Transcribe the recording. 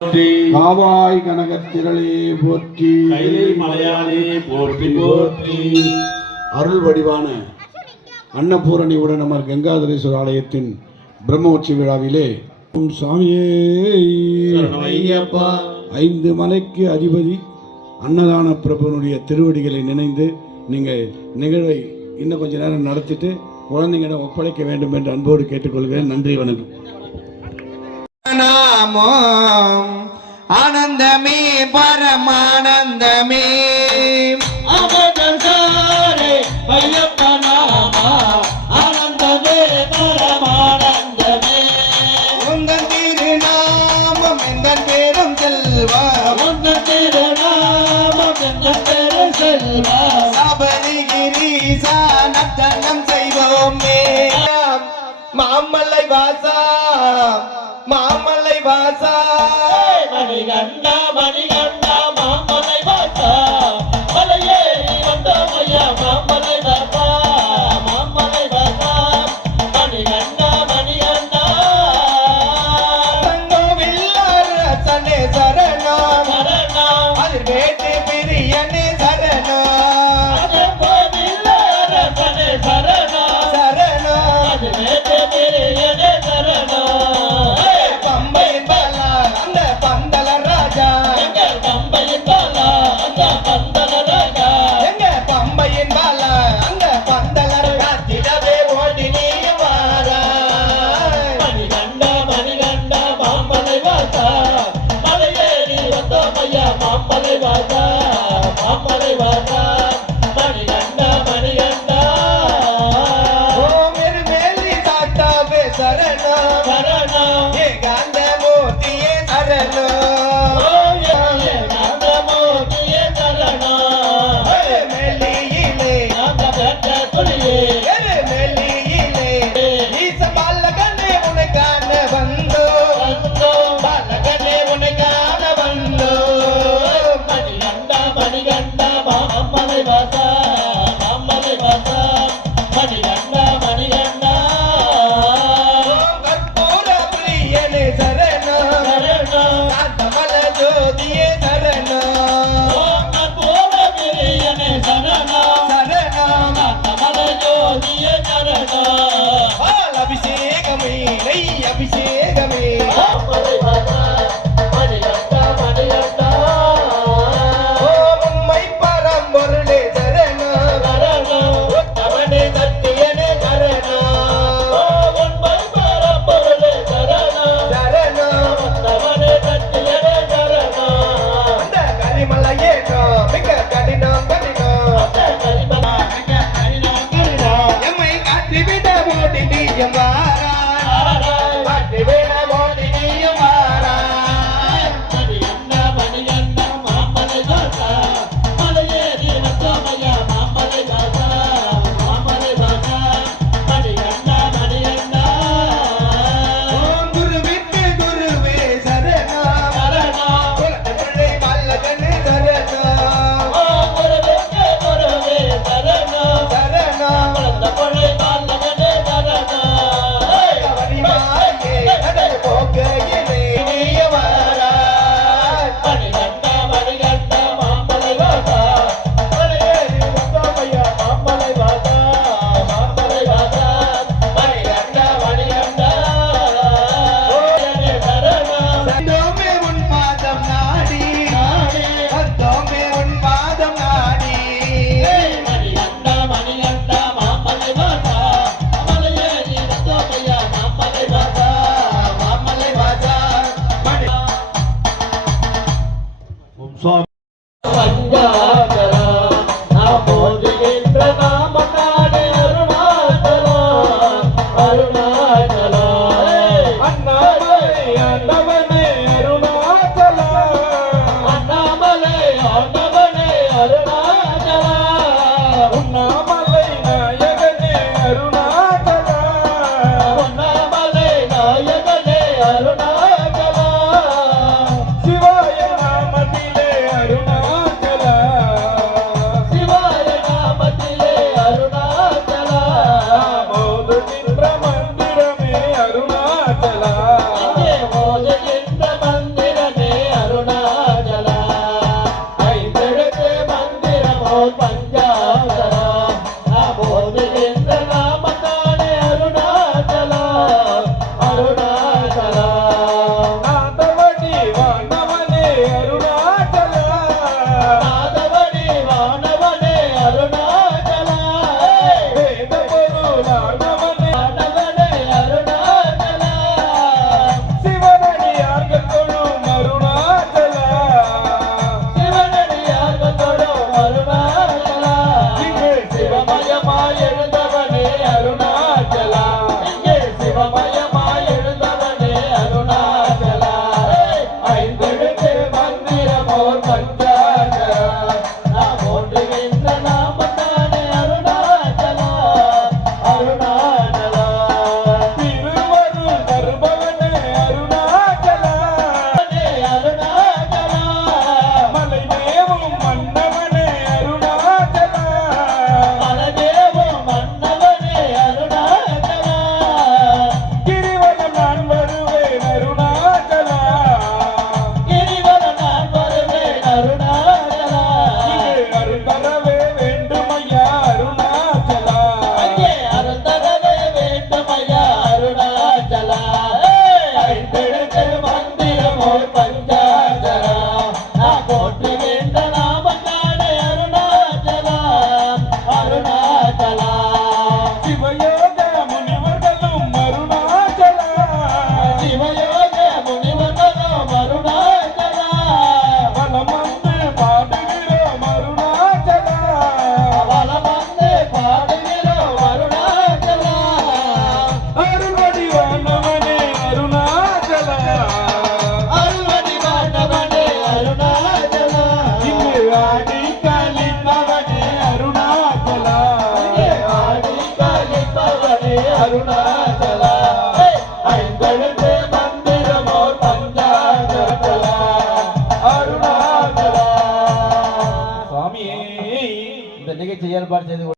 காவாய் கனகத்திரளே போற்றி, கைலை மலையாளே போற்றி போற்றி. அருள் வடிவான அன்னபூரணி உடனமர் கங்காதரேஸ்வரர் ஆலயத்தின் பிரம்மோற்சவ விழாவிலே சாமியே 5 மலைக்கு அதிபதி அன்னதான பிரபுனுடைய திருவடிகளை நினைந்து நீங்கள் நிகழ்வை இன்னும் கொஞ்ச நேரம் நடத்திட்டு குழந்தைங்களிடம் ஒப்படைக்க வேண்டும் என்று அன்போடு கேட்டுக்கொள்கிறேன். நன்றி, வணக்கம். ஆனந்தமே பரமானந்தமே ஆனந்தமே பரமானந்தமே. உந்தன் திருநாமம் எந்தன் பேரும் செல்வா, உந்தன் திருநாமம் எந்தன் பேரும் செல்வா. சபரிகிரீசா நர்த்தனம் செய்வோமே. மாமலை வாசா மாமலை வாசா, மணிகண்டா மணிகண்டா மாமலை வாசா, மலையேறி வந்தோமையா மாமலை வாசா, மாமலை வாசா. மணிகண்டா மணிகண்டா தங்கோவில்லார் சனே சரணம் சரணம், அதில் வேட்டு பிரியனே சரணம், கோவில்லார சனே சரணம் சரணம். அது வேட்டு பிரியனே சரணம். பம்பையின் பாலா அந்த பந்தல ராஜா, எங்க பம்பையின் பாலா அந்த பந்தல ராஜா, எங்க பம்பையின் பாலா அந்த பந்தல ராஜிடவே ஓடி நீயும் வாராய். மணிகண்டா மணிகண்டா மாமலை வாசா, மலையேறி வந்தோமையா மாமலை வாசா, மாமலை வாசா. மணிகண்டா மணிகண்டா ஓ மேரு மேலி சாத்தாவே சரணம், சரணம், ஏகாந்த மூர்த்தியே சரணம். ஓயே நாதமோதியே சரணம். மேலியிலே நாத பெற்ற துளியே மேலியிலே ஈச பாலகனே உனக்கான வந்தோ, வந்தோ, பாலகனே உனக்கான வந்தோ. மணிகண்டா மணிகண்டா மாமலை வாசா, மாமலை வாசா. மணிகண்டா மணிகண்டா ஓம் கற்பூர பிரியனே சரணம், சரணம், காந்தமல ஜோதியே சரணம், ஓம் கற்பூர பிரியனே சரணம், சரணம். கமல ஜோதியே சரணம். பால் அபிஷேகமே நெய் அபிஷேகமே, மாமலை வாசா, மணிகண்டா மணிகண்டா ஓம் உம்மை பரம்பொருளே சரணம், சரணம், உத்தமனே சத்தியனே சரணம், உண்மை பரம்பொருளே சரணம், சரணம். தவனே சத்தியனே சரணம். அந்த கரிமலையே மிக கடினம் கடினம், கரிமலா எம்மை காற்றிவிட ஓடி நீயும் வாராய், காற்றிவிட ஓடி நீயும் வாராய். மணிகண்டா மணிகண்டா மாமலை வாசா, மலையேறி வந்தோமையா மாமலை வாசா, மாமலை வாசா. மணிகண்டா மணிகண்டா ஓம் குருவிற்கு குருவே சரணம், சரணம், குலத்தமிழை வல்லகனே சரணம், ஓம் குருவே குருவே சரணம், சரணம். குழந்த பொழை பாலகனே சரணம். கவனிமாயே கடல் போக்கையிலே நீயும் வாராய். மணிகண்டா மணிகண்டா மாமலை வாசா, மலையேறி வந்தோமையா மாமலை வாசா, மாமலை வாசா. மணிகண்டா மணிகண்டா ஓயனே சரணம். வந்தோமே உன் பாதம் நாடி, வந்தோமே உன் பாதம் நாடி. மணிகண்டா மணிகண்டா மாமலை வாசா, மலையேறி வந்தோமையா மாமலை வாசா, மாமலை வாசா. பஞ்சாகரா நாமோதுகின்ற நாமநாடு அருணாச்சலா, அருணாச்சலா. அண்ணாமலை ஆண்டவனே அருணாச்சலா, அண்ணாமலை ஆண்டவனே அருணாச்சலா, உண்ணாமலை நாயகனே அருணாச்சலா, உண்ணாமலை நாயகனே அருணாச்சலா. சிவாய நாமத்திலே அருணாச்சலா, அருணாச்சலா ஐந்தெழுத்து மந்திரமோ பஞ்சாட்சரா அருணாச்சலா. சுவாமியே, இந்த நிகழ்ச்சி ஏற்பாடு செய்து